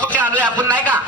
आपण नाही का?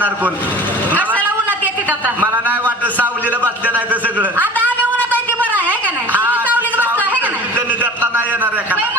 करणार कोण? कशाला उन्हात येते आता? मला नाही वाटत सावलीला बसलेलं आहे ते सगळं. आता आम्ही उन्हात आहे बरं आहे का नाही? सावलीत बसतो आहे का नाही? त्यांनी त्यातला नाही येणार एखादा.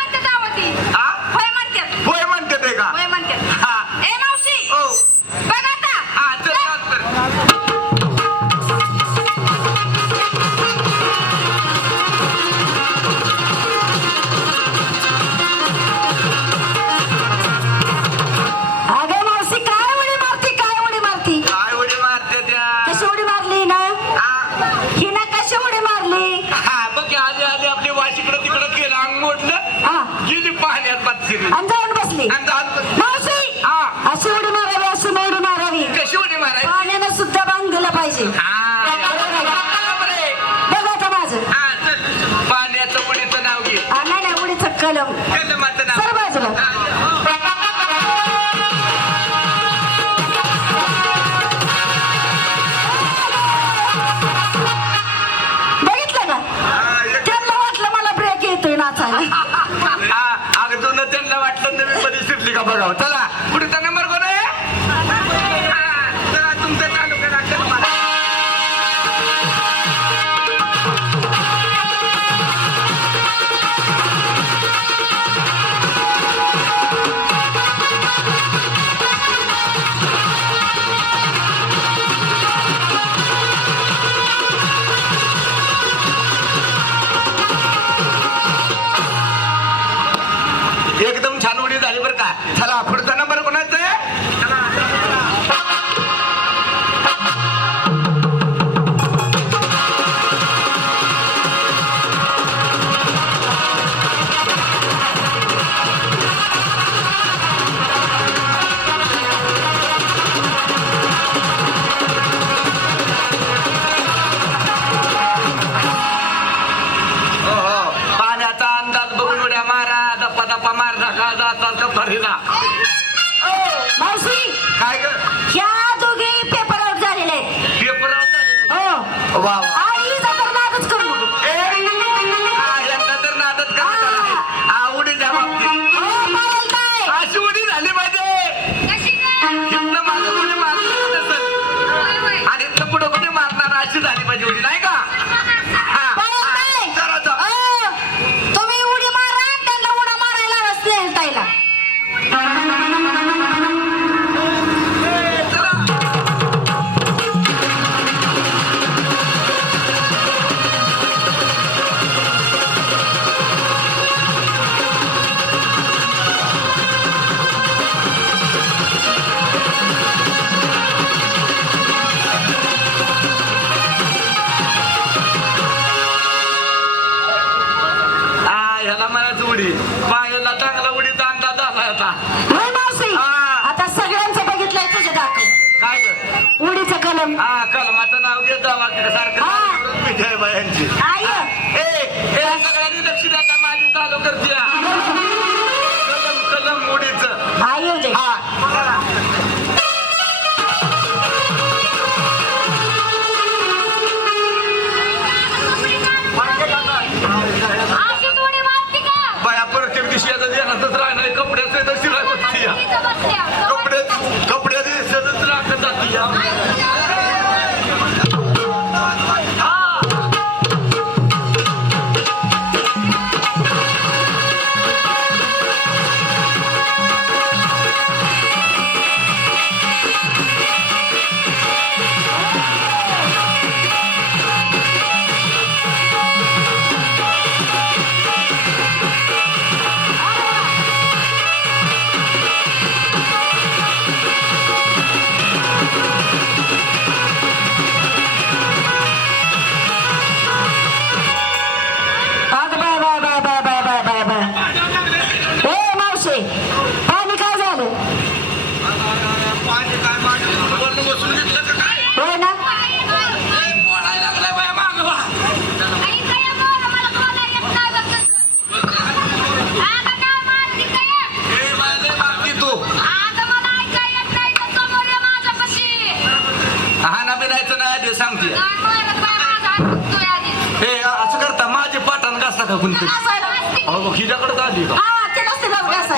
नका दाबून अहो हिच्याकडे का आली का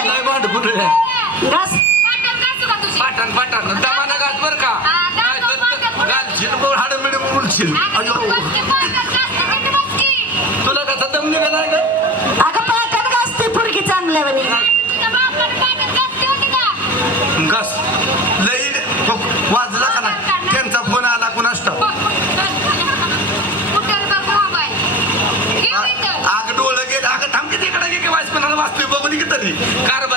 नाही भांड बुडले पाटण पाटण दमाना घाल बर का? घालशील बोल हाड मिडम उलशील अयो. तुला कसा दम निघाला आहे का घास ali. Cara,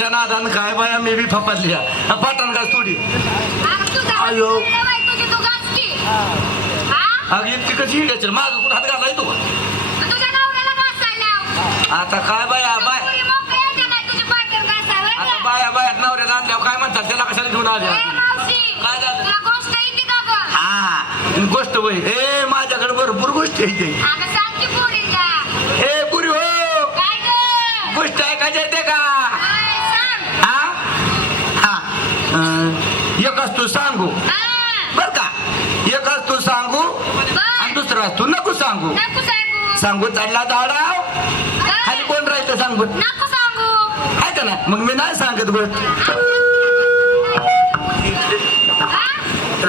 पोराच्या नादान काय बाया मी बी फपातली पाटण का थोडी अयो अग इतकी कशी हिडायची माझं कुठं हात घालाय तू? आता काय बाया बाय? आता बाया बायात नवऱ्याला आणल्यावर काय म्हणतात? त्याला कशाला घेऊन आल्या काय झालं? हा गोष्ट वय ए माझ्याकडे भरपूर गोष्ट आहे ए पुरी हो. गोष्ट ऐकायच्या येते का? एक तू सांगू. बर का? एक तू सांगू आणि दुसरा असतो नको सांगू. सांगू. चालला दाडाव खाली कोण राहायचं सांगू? आहे का ना मग मी नाही सांगत ग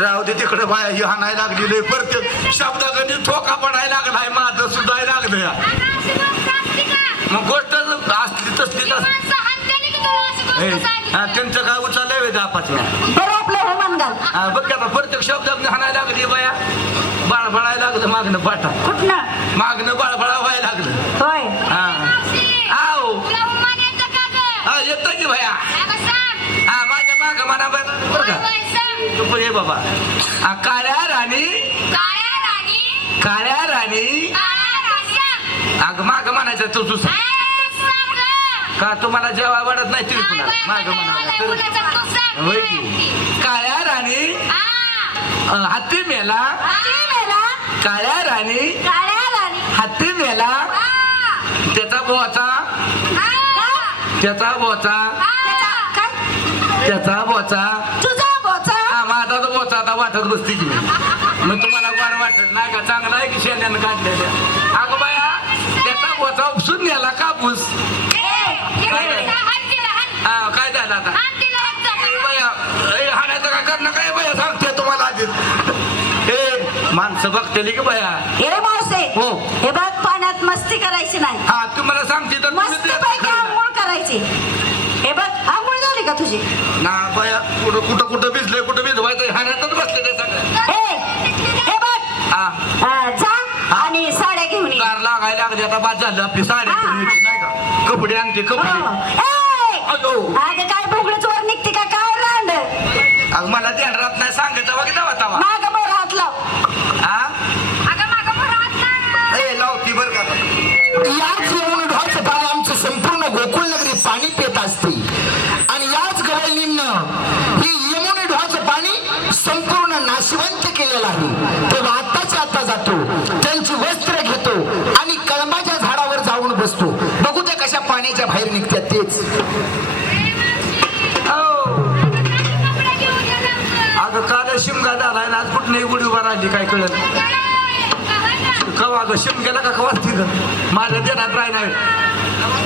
राहू दे तिकडे बाया ही हाणाय लागली परत. शब्दाकडे ठोका पडायला लागलाय माझं सुद्धा लागलं मग गोष्ट असली तसली त्यांचं काय उचललंय वेग पाच बरं आपलं होमान घाल. हा बघ की आता प्रत्येक शब्दात लागली बाया. बाळ बळायला लागलं मागणं पाठा कुठनं मागणं बाळबळा व्हायला लागलं. होय. हा. आहो हा येतं की भया. हा माझ्या माग म्हणा बर. का? तू पण ये बाबा. हा काळ्या राणी. काळ्या राणी. अग माग म्हणायचं तू दुसरं का तुम्हाला जेव्हा वाढत नाही तरी काय पुन्हा. होय की? काळ्या राणी हा. हत्ती मेला. काळ्या राणी काळ्या राणी. हत्ती मेला. हा. त्याचा बोचा. त्याचा बोचा. त्याचा बोचा. माझा तो बोचा आता वाटत बसती की मग तुम्हाला गोड वाटत नाही का? चांगला आहे की शेण्यानं काढलेल्या अगं बाया त्याचा बोचा उपसून नेला कापूस. काय. हा झालं आता? हाणायचं काय करणं? काय बाया? सांगते तुम्हाला ए माणसं बघतेली की बाया? हे मावसे हो. हे बघ पाण्यात मस्ती करायची नाही. हा तुम्हाला सांगते तर मस्त पैकी. आंघोळ करायची. हे बघ आंघोळ झाली का तुझी? ना बाया कुठं कुठं कुठं भिजले कुठं भिजवायचं हाण्यातच बसले ते सगळं. हे बघ. हा. जा आणि साड्या घेऊन ये. गार लागायला लागली आता बाद झालं आपली साडी हा. पण येते, नाही का? कपडे आणते. कपडे. अगं काय बुगडीच वर निघते का काय रांड अगं मला ध्यान राहत नाही सांगायचं बघ तवा तवा माग बरं हात लाव हा अगं मागं पुढं हात नाही. ए लावती बर का याच यमुनेढ्याचं पाणी आमचं संपूर्ण गोकुळ नगरी पाणी पित असते आणि याच गवळणींनं ही यमुनेढ्याचं पाणी संपूर्ण नाशवंत केलेलं आहे तेव्हा आत्ताच्या आता जातो त्यांची वस्त्र घेतो आणि कळंबाच्या झाडावर जाऊन बसतो बघू त्या कशा पाण्याच्या बाहेर निघतात तेच. हो अगं. अगं काल शिमगा झालाय ना आज कुठं नाही गुढी उभा राहिली काय कळत? कवा ग शिमग्याला का कवा असती ग माझ्या देण्यात राही नाही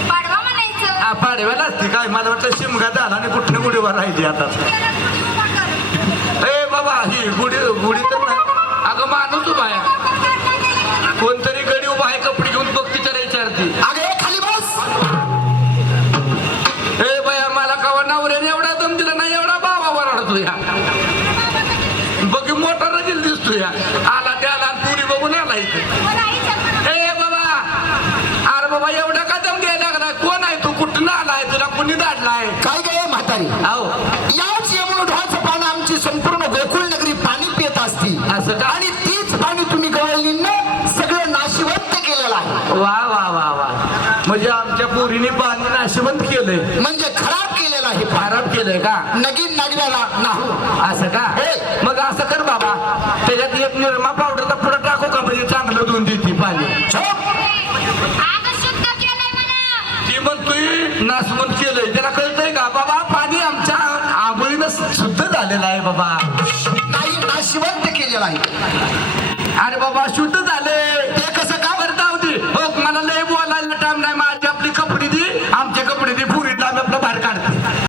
पाडवा म्हणायचं. हा पाडव्याला असती काय मला वाटलं शिमगा झाला आणि कुठं गुढी उभा राहिली आता. ए बाबा ही गुढी गुढी तर अगं माणूस उभा आहे इथे ए बाबा! अरे बाबा एवढा का दम द्यायला लागला कोण आहे तू? कुठं आलाय? तुला कुणी दाडलाय काय काय म्हातारी? आहो याच यमुनेढ्याचं पाणी आमची संपूर्ण गोकुळ नगरी पाणी पित असते. असं का? आणि तीच पाणी तुम्ही गवळणींनं सगळं नाशिवंत केलेलं आहे. वा वा वा वा. म्हणजे आमच्या पोरीने पाणी नाशिवंत केलंय. म्हणजे खराब केलेलं आहे पाणी. खराब केलंय का? नगीन नागल्याला नाहू. असं का? हे. मग असं कर बाबा. त्याच्यात एक निरमा पावडरचा पाणी शुद्ध केलंय. त्याला कळतंय का? बाबा पाणी आमच्या आंघोळीनं शुद्ध झालेलं आहे बाबा. नाही नाशिवंत केलेलं आहे. अरे बाबा शुद्ध झाले ते कसं का जाऊ दे हो मला लय